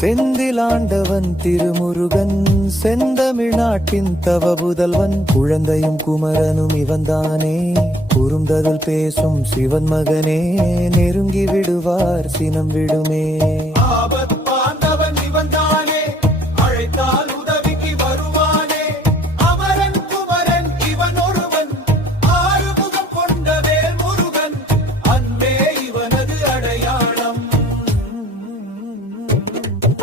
செந்திலாண்டவன் திருமுருகன் செந்தமிழ்நாட்டின் தவ புதல்வன் குழந்தையும் குமரனும் இவன்தானே. குறுந்ததில் பேசும் சிவன் மகனே நெருங்கி விடுவார் சினம் விடுமே.